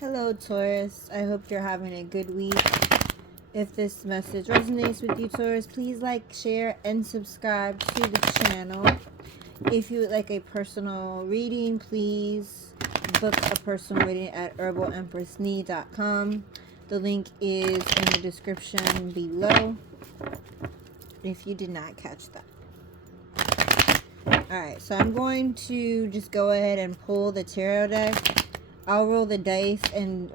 Hello, Taurus. I hope you're having a good week. If this message resonates with you, Taurus, please like, share, and subscribe to the channel. If you would like a personal reading, please book a personal reading at herbalempressnee.com. The link is in the description below if you did not catch that. Alright, so I'm going to just go ahead and pull the tarot deck. I'll roll the dice and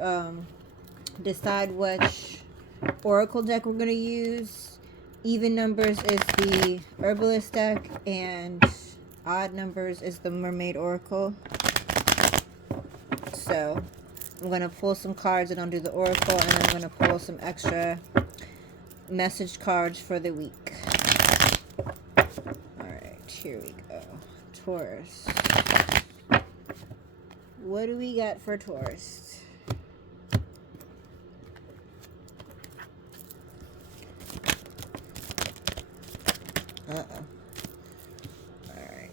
decide which oracle deck we're going to use. Even numbers is the herbalist deck, and odd numbers is the mermaid oracle. So I'm going to pull some cards and I'll do the oracle, and then I'm going to pull some extra message cards for the week. Alright, here we go. Taurus. What do we got for Taurus? Uh-oh. Alright.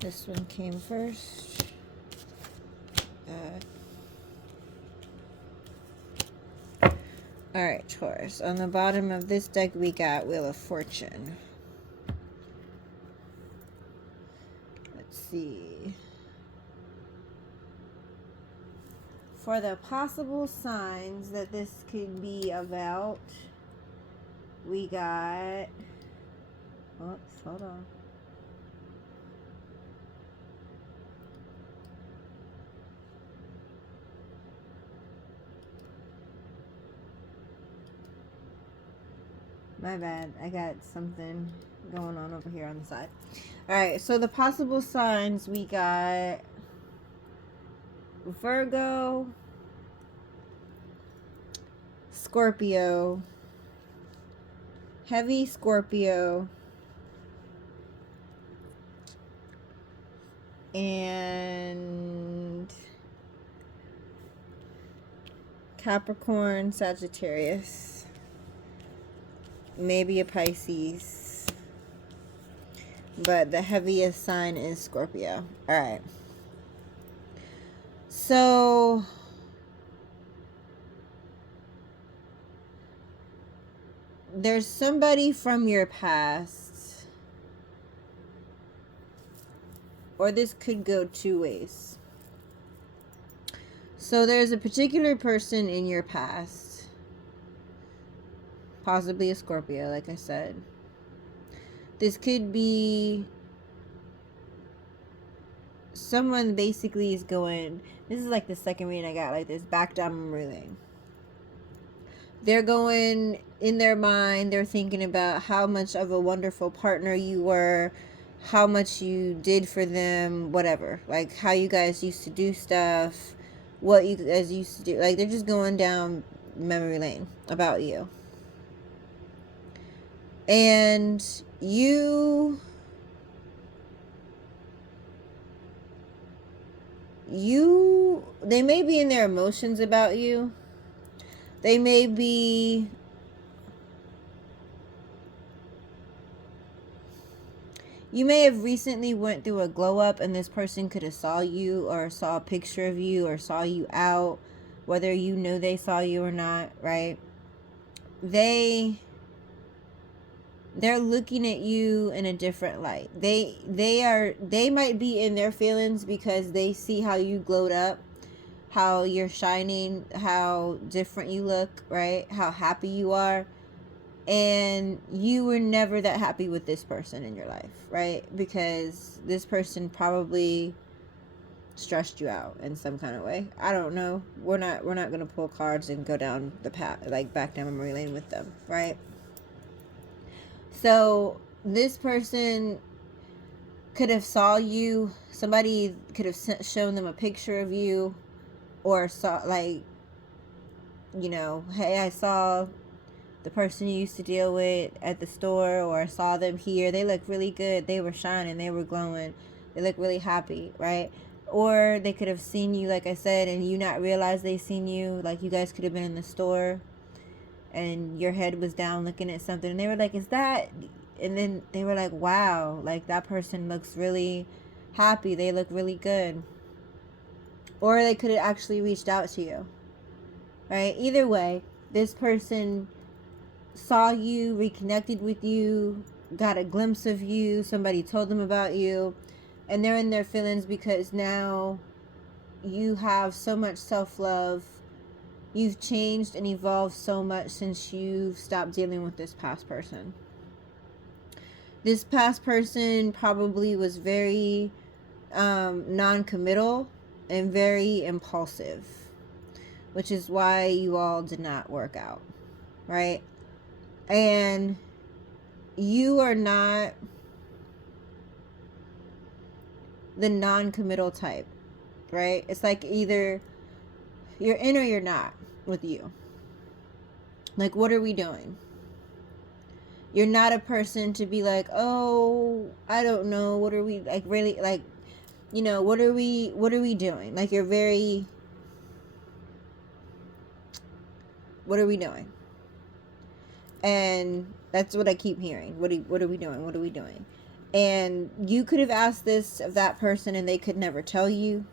This one came first. Alright, Taurus. On the bottom of this deck, we got Wheel of Fortune. Let's see. For the possible signs that this could be about, we got... Oops, hold on. My bad. I got something going on over here on the side. Alright, so the possible signs, we got Virgo, Scorpio, heavy Scorpio, and Capricorn, Sagittarius. Maybe a Pisces, but the heaviest sign is Scorpio. Alright, so there's somebody from your past, or this could go two ways. So there's a particular person in your past, possibly a Scorpio, like I said. This could be someone basically is going, this is like the second reading I got, like this backgammon ruling. They're going, in their mind, they're thinking about how much of a wonderful partner you were, how much you did for them, whatever. Like how you guys used to do stuff, what you guys used to do. Like they're just going down memory lane about you. And they may be in their emotions about you. They may be, you may have recently went through a glow up and this person could have saw you or saw a picture of you or saw you out, whether you know they saw you or not, right? They're looking at you in a different light. They might be in their feelings because they see how you glowed up, how you're shining, how different you look, right? How happy you are. And you were never that happy with this person in your life, right? Because this person probably stressed you out in some kind of way. I don't know. We're not gonna pull cards and go down the path, like back down memory lane with them, right? So this person could have saw you. Somebody could have shown them a picture of you, or saw, like, you know, hey, I saw the person you used to deal with at the store, or I saw them here. They look really good. They were shining. They were glowing. They look really happy, right? Or they could have seen you, like I said, and you not realize they seen you. Like, you guys could have been in the store and your head was down looking at something, and they were like, is that? And then they were like, wow, like, that person looks really happy. They look really good. Or they could have actually reached out to you, right? Either way, this person saw you, reconnected with you, got a glimpse of you, somebody told them about you, and they're in their feelings because now you have so much self-love. You've changed and evolved so much since you've stopped dealing with this past person. This past person probably was very non-committal and very impulsive, which is why you all did not work out, right? And you are not the non-committal type, right? It's like either you're in or you're not with you. Like, what are we doing? You're not a person to be like, oh, I don't know, what are we, like, really, like, you know, what are we doing? Like, you're very, what are we doing? And that's what I keep hearing. What are we doing? What are we doing? And you could have asked this of that person and they could never tell you.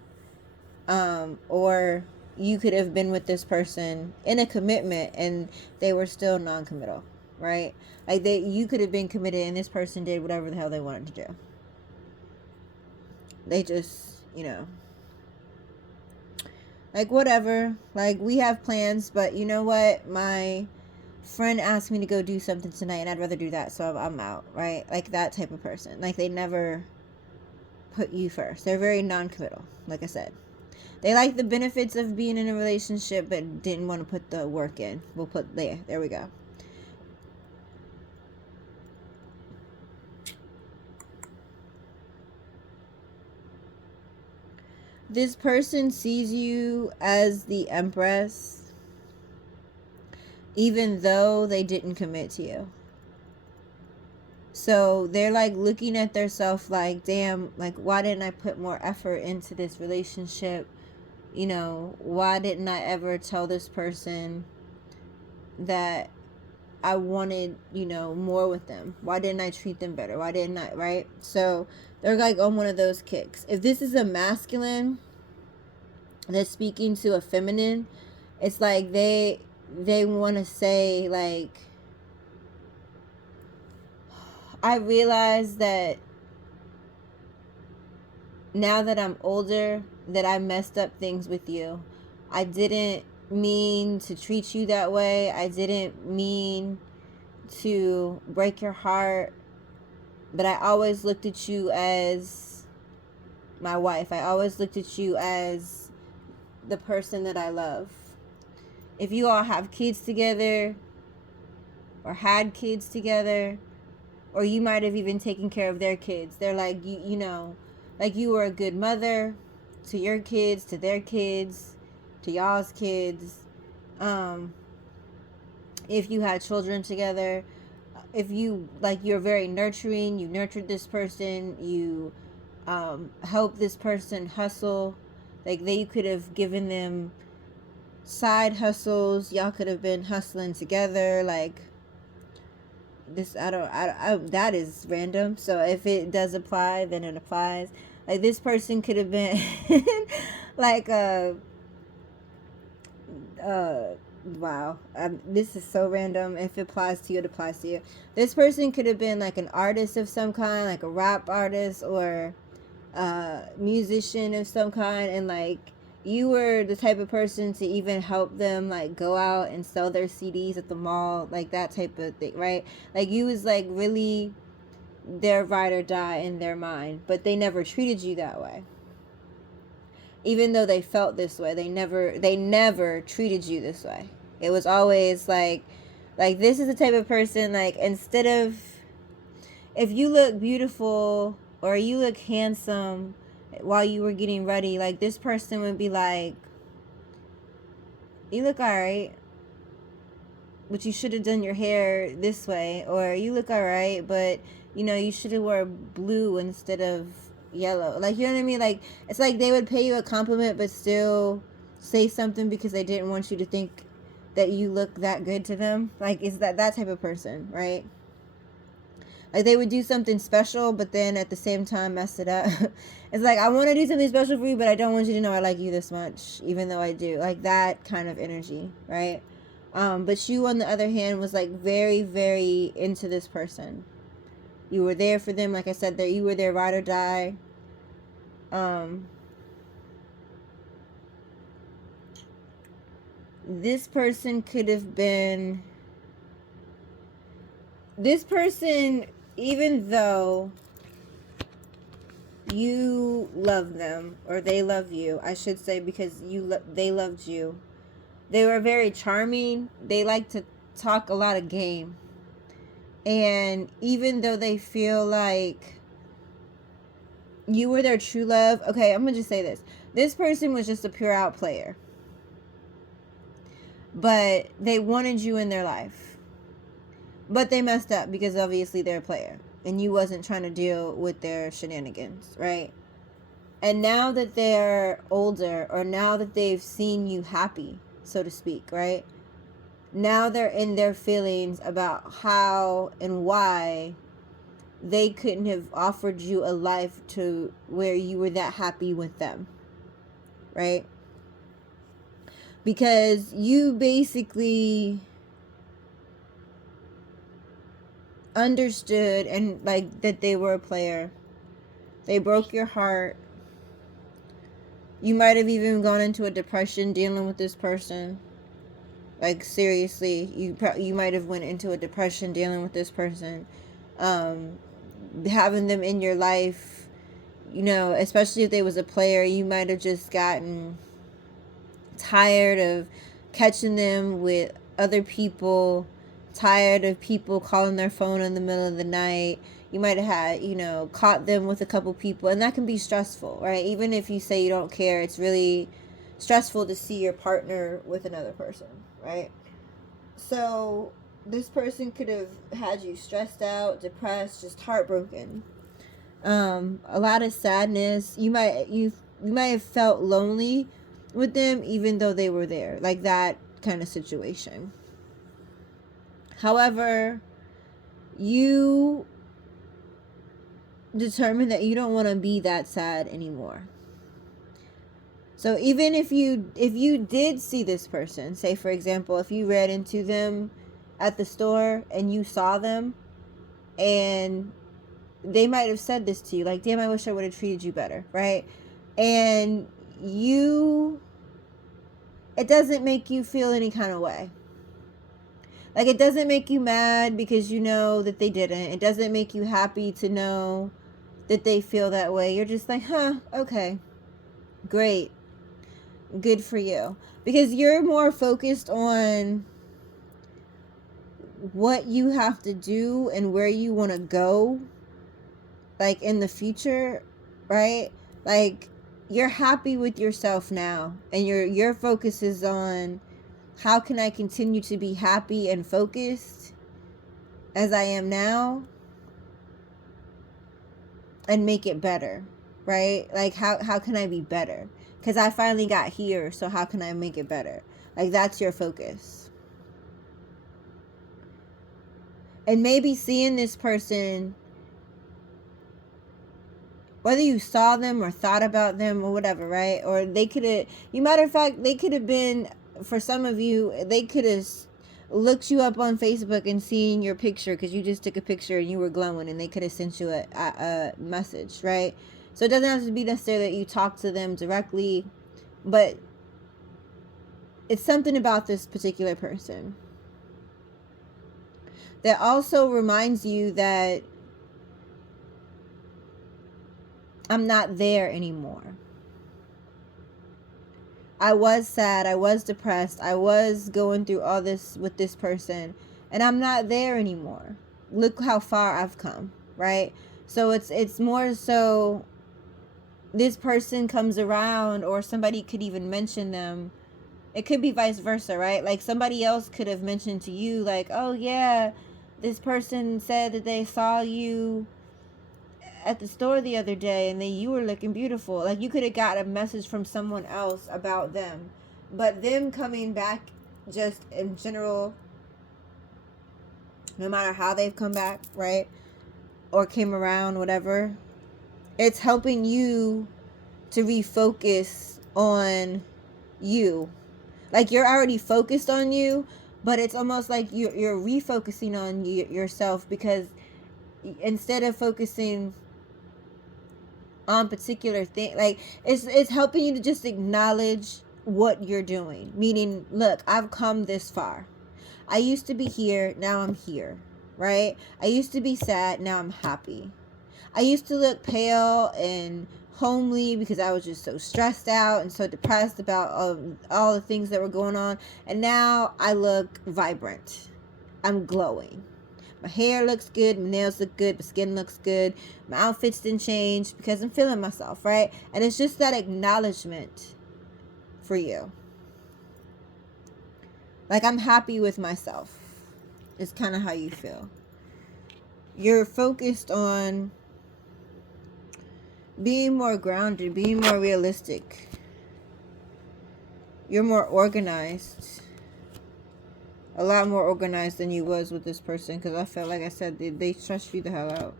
Or you could have been with this person in a commitment and they were still non-committal, right? Like, you could have been committed and this person did whatever the hell they wanted to do. They just, you know, like, whatever. Like, we have plans, but you know what? My friend asked me to go do something tonight and I'd rather do that, so I'm out, right? Like, that type of person. Like, they never put you first. They're very non-committal, like I said. They like the benefits of being in a relationship but didn't want to put the work in. We'll put there we go. This person sees you as the Empress even though they didn't commit to you. So they're like looking at themselves like, damn, like, why didn't I put more effort into this relationship? You know, why didn't I ever tell this person that I wanted, you know, more with them? Why didn't I treat them better? Why didn't I, right? So they're like on one of those kicks. If this is a masculine that's speaking to a feminine, it's like they want to say, like, I realize that now that I'm older, that I messed up things with you. I didn't mean to treat you that way. I didn't mean to break your heart. But I always looked at you as my wife. I always looked at you as the person that I love. If you all have kids together or had kids together, or you might have even taken care of their kids, they're like, you know, like, you were a good mother to your kids, to their kids, to y'all's kids. If you had children together, if you, like, you're very nurturing, you nurtured this person, you helped this person hustle. Like, they could have given them side hustles. Y'all could have been hustling together. Like, this, I that is random. So if it does apply, then it applies. Like, this person could have been like wow, this is so random. If it applies to you, it applies to you. This person could have been like an artist of some kind, like a rap artist or musician of some kind, and like, you were the type of person to even help them, like, go out and sell their CDs at the mall, like that type of thing, right? Like, you was like really their ride or die in their mind, but they never treated you that way. even though they felt this way, they never treated you this way. It was always like this is the type of person, like, instead of, if you look beautiful or you look handsome while you were getting ready, like, this person would be like, you look all right, but you should have done your hair this way, or you look all right, but you know, you should have wore blue instead of yellow. Like, you know what I mean? Like, it's like they would pay you a compliment but still say something because they didn't want you to think that you look that good to them. Like, is that type of person, right? Like, they would do something special but then at the same time mess it up. It's like, I want to do something special for you, but I don't want you to know I like you this much, even though I do. Like, that kind of energy, right? But you, on the other hand, was like very, very into this person. You were there for them, like I said, that you were their ride or die. This person could have been, this person, even though you love them, or they love you, I should say, because they loved you. They were very charming. They like to talk a lot of game. And even though they feel like you were their true love, okay, I'm gonna just say this. This person was just a pure out player. But they wanted you in their life. But they messed up because obviously they're a player. And you wasn't trying to deal with their shenanigans, right? And now that they're older, or now that they've seen you happy, so to speak, right? Now they're in their feelings about how and why they couldn't have offered you a life to where you were that happy with them, right? Because you basically understood and like that they were a player. They broke your heart. You might have even gone into a depression dealing with this person. Like, seriously, you might have went into a depression dealing with this person. Having them in your life, you know, especially if they was a player, you might have just gotten tired of catching them with other people, tired of people calling their phone in the middle of the night. You might have had, you know, caught them with a couple people, and that can be stressful, right? Even if you say you don't care, it's really stressful to see your partner with another person, right? So this person could have had you stressed out, depressed, just heartbroken. A lot of sadness. You might have felt lonely with them even though they were there, like that kind of situation. However, you determined that you don't want to be that sad anymore. So even if you did see this person, say for example, if you ran into them at the store and you saw them, and they might have said this to you, like, damn, I wish I would have treated you better, right? And it doesn't make you feel any kind of way. Like, it doesn't make you mad because you know that they didn't. It doesn't make you happy to know that they feel that way. You're just like, huh, okay, great, good for you. Because you're more focused on what you have to do and where you want to go, like, in the future, right? Like, you're happy with yourself now, and your focus is on how can I continue to be happy and focused as I am now and make it better, right? Like, how can I be better? Because I finally got here, so how can I make it better? Like, that's your focus. And maybe seeing this person, whether you saw them or thought about them or whatever, right? Or they could have, matter of fact, they could have been, for some of you, they could have looked you up on Facebook and seen your picture because you just took a picture and you were glowing, and they could have sent you a message, right? So it doesn't have to be necessarily that you talk to them directly, but it's something about this particular person that also reminds you that I'm not there anymore. I was sad, I was depressed, I was going through all this with this person, and I'm not there anymore. Look how far I've come, right? So it's more so this person comes around, or somebody could even mention them. It could be vice versa, right? Like somebody else could have mentioned to you, like, oh yeah, this person said that they saw you at the store the other day and then you were looking beautiful. Like you could have got a message from someone else about them. But them coming back just in general, no matter how they've come back, right? Or came around, whatever, it's helping you to refocus on you. Like you're already focused on you, but it's almost like you're refocusing on yourself, because instead of focusing on particular thing, like it's helping you to just acknowledge what you're doing, meaning, look, I've come this far. I used to be here, now I'm here, right? I used to be sad, now I'm happy. I used to look pale and homely because I was just so stressed out and so depressed about all the things that were going on, and now I look vibrant. I'm glowing. My hair looks good, my nails look good, my skin looks good, my outfits didn't change because I'm feeling myself, right? And it's just that acknowledgement for you. Like, I'm happy with myself. It's kind of how you feel. You're focused on being more grounded, being more realistic. You're more organized. A lot more organized than you was with this person, because I felt like I said they stressed you the hell out.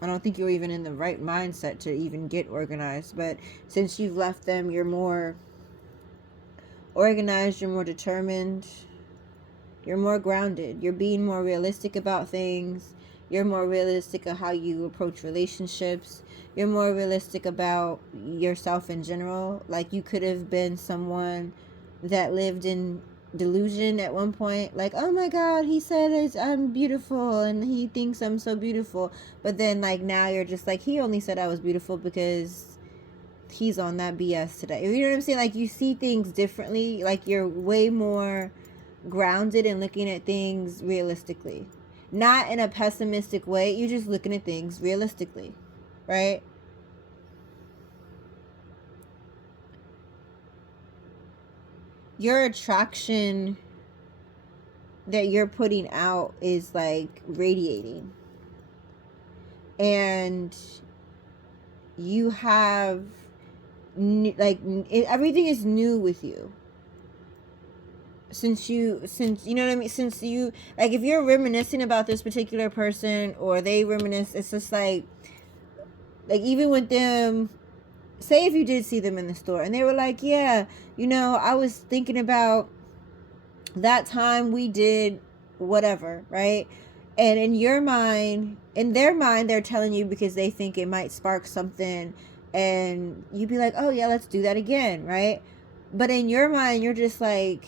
I don't think you were even in the right mindset to even get organized. But since you've left them, you're more organized, you're more determined, you're more grounded, you're being more realistic about things, you're more realistic of how you approach relationships, you're more realistic about yourself in general. Like you could have been someone that lived in delusion at one point, like, oh my god, he said I'm beautiful and he thinks I'm so beautiful, but then like now you're just like, he only said I was beautiful because he's on that BS today. You know what I'm saying? Like you see things differently, like you're way more grounded and looking at things realistically, not in a pessimistic way. You're just looking at things realistically, right? Your attraction that you're putting out is like radiating, and you have everything is new with you, since you know what I mean, since you, like, if you're reminiscing about this particular person or they reminisce, it's just like even with them, say if you did see them in the store and they were like, yeah, you know, I was thinking about that time we did whatever, right? And in your mind, in their mind, they're telling you because they think it might spark something, and you'd be like, oh yeah, let's do that again, right? But in your mind, you're just like,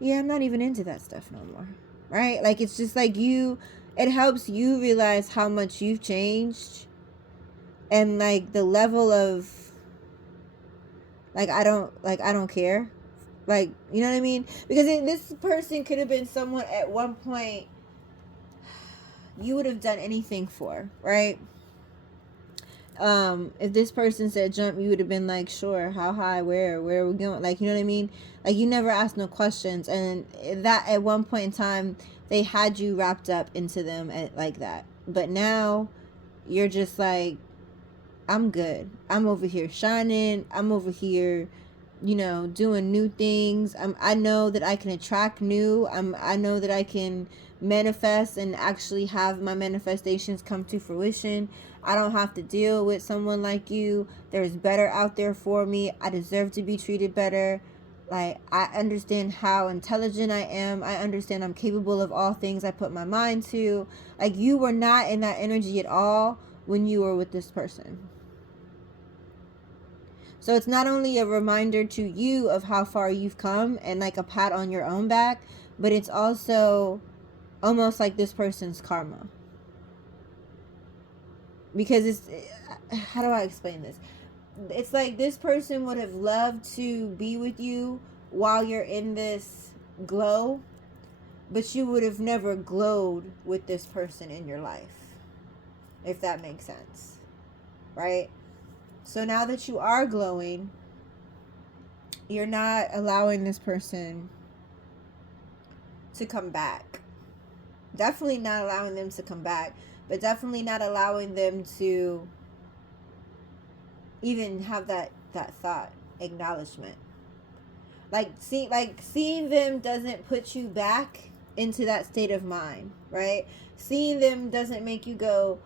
yeah, I'm not even into that stuff no more, right? Like it's just like it helps you realize how much you've changed, and like the level of I don't care, like, you know what I mean? Because this person could have been someone at one point you would have done anything for, right? If this person said jump, you would have been like, sure, how high, where are we going? Like, you know what I mean? Like, you never asked no questions, and that at one point in time they had you wrapped up into them like that. But now you're just like, I'm good. I'm over here shining. I'm over here, you know, doing new things. I know that I can attract new. I know that I can manifest and actually have my manifestations come to fruition. I don't have to deal with someone like you. There's better out there for me. I deserve to be treated better. Like, I understand how intelligent I am. I understand I'm capable of all things I put my mind to. Like, you were not in that energy at all when you were with this person. So it's not only a reminder to you of how far you've come and like a pat on your own back, but it's also almost like this person's karma. Because it's, how do I explain this? it's like this person would have loved to be with you while you're in this glow, but you would have never glowed with this person in your life, if that makes sense, right? So now that you are glowing, you're not allowing this person to come back. Definitely not allowing them to come back, but definitely not allowing them to even have that thought, acknowledgement. Like seeing them doesn't put you back into that state of mind, right? Seeing them doesn't make you go,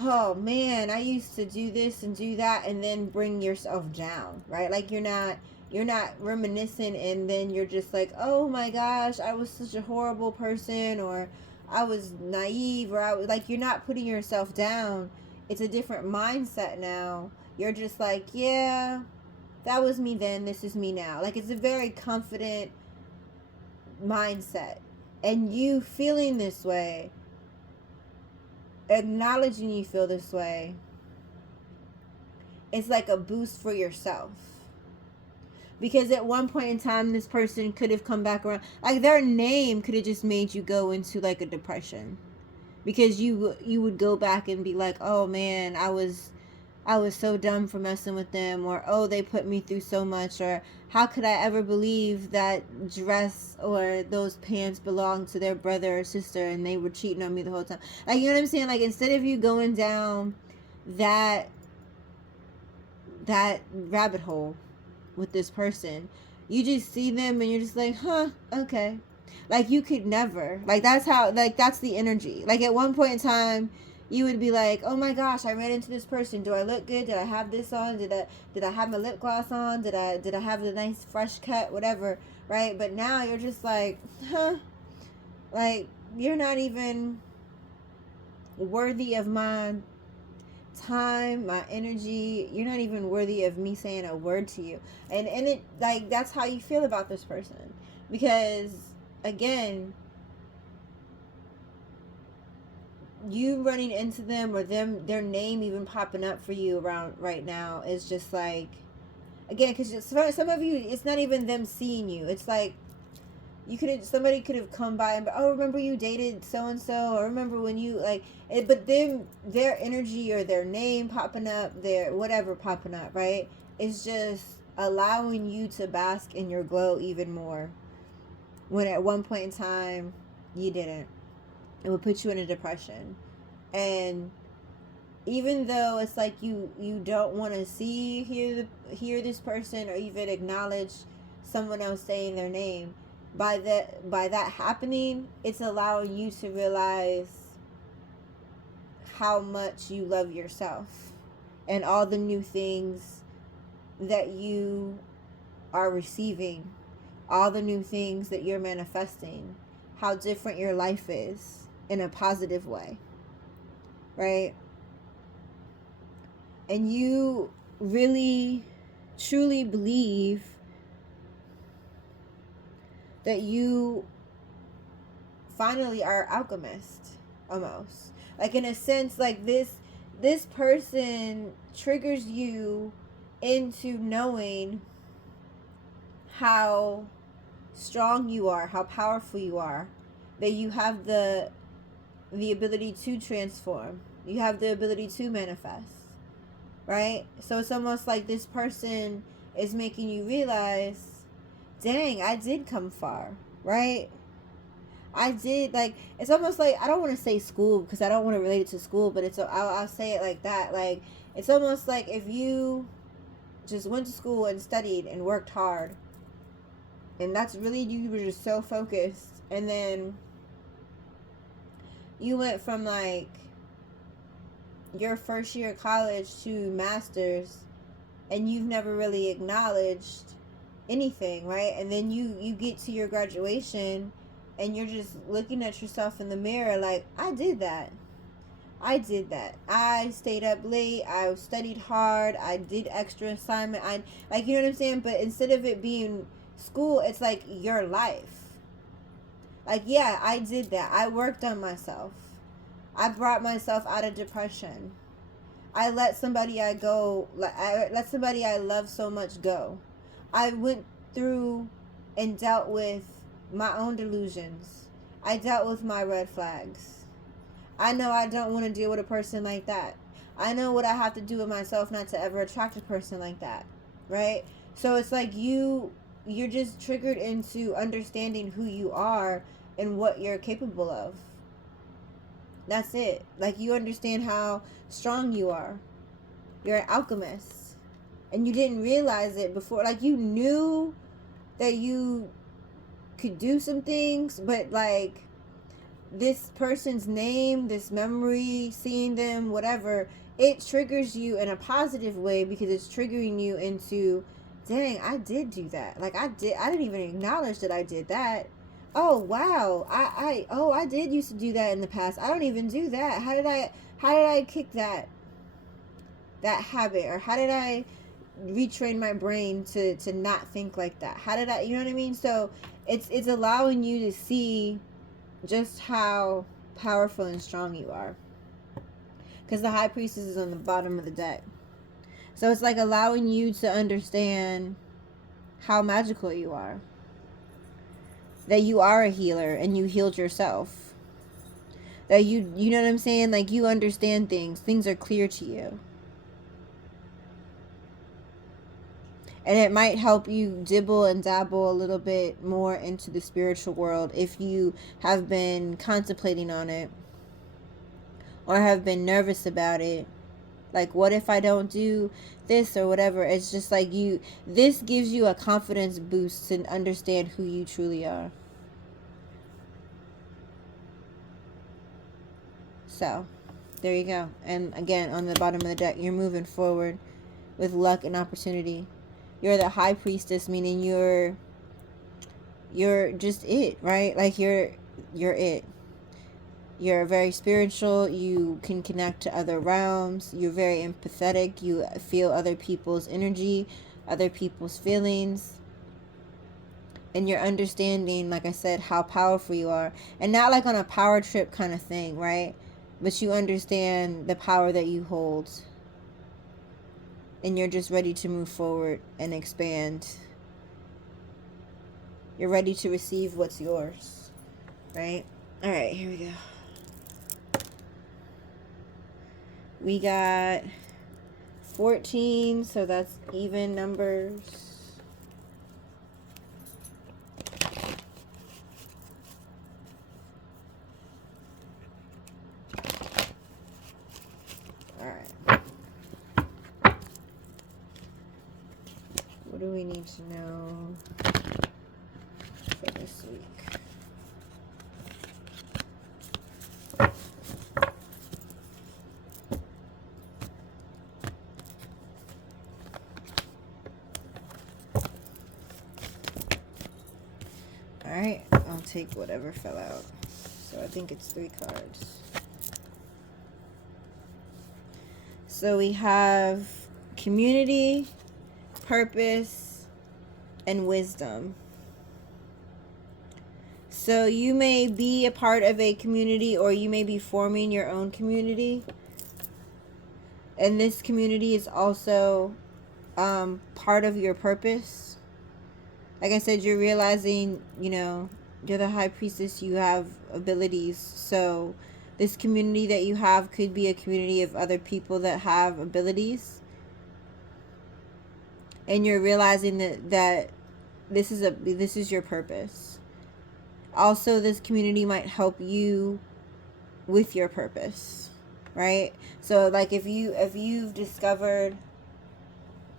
oh man, I used to do this and do that, and then bring yourself down, right? Like you're not reminiscing and then you're just like, oh my gosh, I was such a horrible person, or I was naive, or I was like, you're not putting yourself down. It's a different mindset now. You're just like, yeah, that was me then, this is me now. Like it's a very confident mindset. And you feeling this way, acknowledging you feel this way, it's like a boost for yourself. Because at one point in time, this person could have come back around. Like their name could have just made you go into like a depression, because you would go back and be like, oh man, I was so dumb for messing with them, or oh, they put me through so much, or how could I ever believe that dress or those pants belonged to their brother or sister and they were cheating on me the whole time. Like, you know what I'm saying? Like, instead of you going down that rabbit hole with this person, you just see them and you're just like, huh, okay. Like you could never, like that's how, like that's the energy. Like at one point in time you would be like, oh my gosh, I ran into this person, do I look good, did I have this on, did I have my lip gloss on, did I have the nice fresh cut, whatever, right? But now you're just like, huh, like you're not even worthy of my time, my energy. You're not even worthy of me saying a word to you. And it, like, that's how you feel about this person. Because again, you running into them, or them, their name even popping up for you around right now, is just like, again, because some of you, it's not even them seeing you. It's like somebody could have come by and, oh, remember you dated so and so, or remember when you like it, but then their energy or their name popping up, their whatever popping up, right, is just allowing you to bask in your glow even more, when at one point in time you didn't. It would put you in a depression. And even though it's like you don't want to hear this person, or even acknowledge someone else saying their name, by that happening, it's allowing you to realize how much you love yourself and all the new things that you are receiving, all the new things that you're manifesting, how different your life is in a positive way, right? And you really truly believe that you finally are alchemist, almost. Like in a sense, like this person triggers you into knowing how strong you are, how powerful you are, that you have the ability to transform. You have the ability to manifest, right? So it's almost like this person is making you realize, dang, I did come far, right? I did, like, it's almost like, I don't want to say school because I don't want to relate it to school, but I'll say it like that. Like, it's almost like if you just went to school and studied and worked hard, and that's really, you were just so focused, and then you went from like your first year of college to master's, and you've never really acknowledged anything, right? And then you get to your graduation and you're just looking at yourself in the mirror like, I did that. I stayed up late, I studied hard, I did extra assignment, I, like, you know what I'm saying? But instead of it being school, it's like your life. Like, yeah, I did that. I worked on myself. I brought myself out of depression. I let somebody I let somebody I love so much go. I went through and dealt with my own delusions. I dealt with my red flags. I know I don't want to deal with a person like that. I know what I have to do with myself not to ever attract a person like that. Right? So it's like you're just triggered into understanding who you are and what you're capable of. That's it. Like, you understand how strong you are. You're an alchemist. And you didn't realize it before. Like, you knew that you could do some things, but like, this person's name, this memory, seeing them, whatever, it triggers you in a positive way because it's triggering you into, dang, I did do that. Like, I didn't even acknowledge that I did that. Oh wow, I did used to do that in the past. I don't even do that. How did I kick that habit, or how did I retrain my brain to not think like that? How did I, you know what I mean? So it's allowing you to see just how powerful and strong you are, because the high priestess is on the bottom of the deck. So it's like allowing you to understand how magical you are, that you are a healer and you healed yourself, that you know what I'm saying, like, you understand things are clear to you. And it might help you dibble and dabble a little bit more into the spiritual world if you have been contemplating on it or have been nervous about it. Like, what if I don't do this or whatever? It's just like, this gives you a confidence boost to understand who you truly are. So, there you go. And again, on the bottom of the deck, you're moving forward with luck and opportunity. You're the high priestess, meaning you're just it, right? Like, you're it. You're very spiritual. You can connect to other realms. You're very empathetic. You feel other people's energy, other people's feelings. And you're understanding, like I said, how powerful you are. And not like on a power trip kind of thing, right? But you understand the power that you hold. And you're just ready to move forward and expand. You're ready to receive what's yours, right? All right, here we go. We got 14, so that's even numbers. All right. What do we need to know for this week? Alright, I'll take whatever fell out. So I think it's 3 cards. So we have community, purpose, and wisdom. So you may be a part of a community, or you may be forming your own community. And this community is also part of your purpose. Like I said, you're realizing, you're the high priestess, you have abilities. So this community that you have could be a community of other people that have abilities. And you're realizing that this is your purpose. Also, this community might help you with your purpose, right? So like, if you've discovered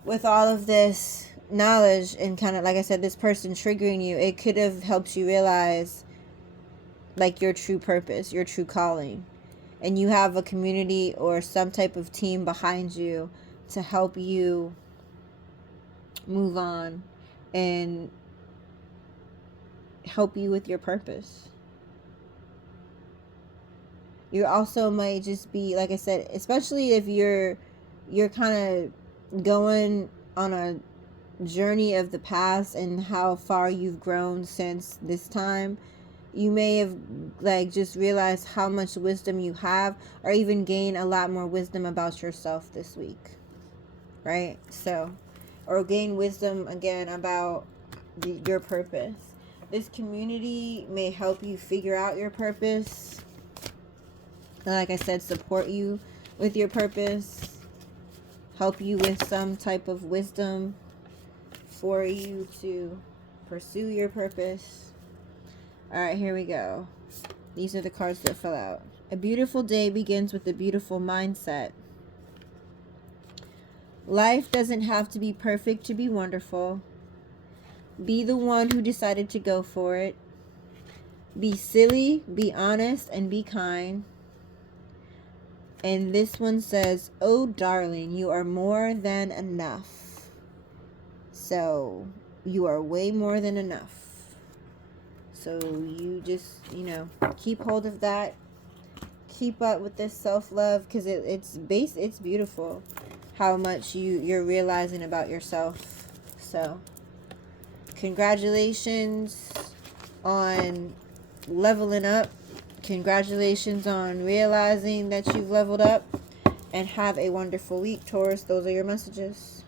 with all of this knowledge and kind of, like I said, this person triggering you, it could have helped you realize like your true purpose, your true calling. And you have a community or some type of team behind you to help you move on and help you with your purpose. You also might just be, like I said, especially if you're kind of going on a journey of the past and how far you've grown since this time, You may have like just realized how much wisdom you have, or even gain a lot more wisdom about yourself this week, right? So, or gain wisdom again about your purpose. This community may help you figure out your purpose. Like I said, support you with your purpose, help you with some type of wisdom for you to pursue your purpose. All right, here we go. These are the cards that fell out. A beautiful day begins with a beautiful mindset. Life doesn't have to be perfect to be wonderful. Be the one who decided to go for it. Be silly, be honest, and be kind. And this one says, oh, darling, you are more than enough. So, you are way more than enough. So, you just, keep hold of that. Keep up with this self-love, because it's beautiful how much you're realizing about yourself. So, congratulations on leveling up. Congratulations on realizing that you've leveled up. And have a wonderful week, Taurus. Those are your messages.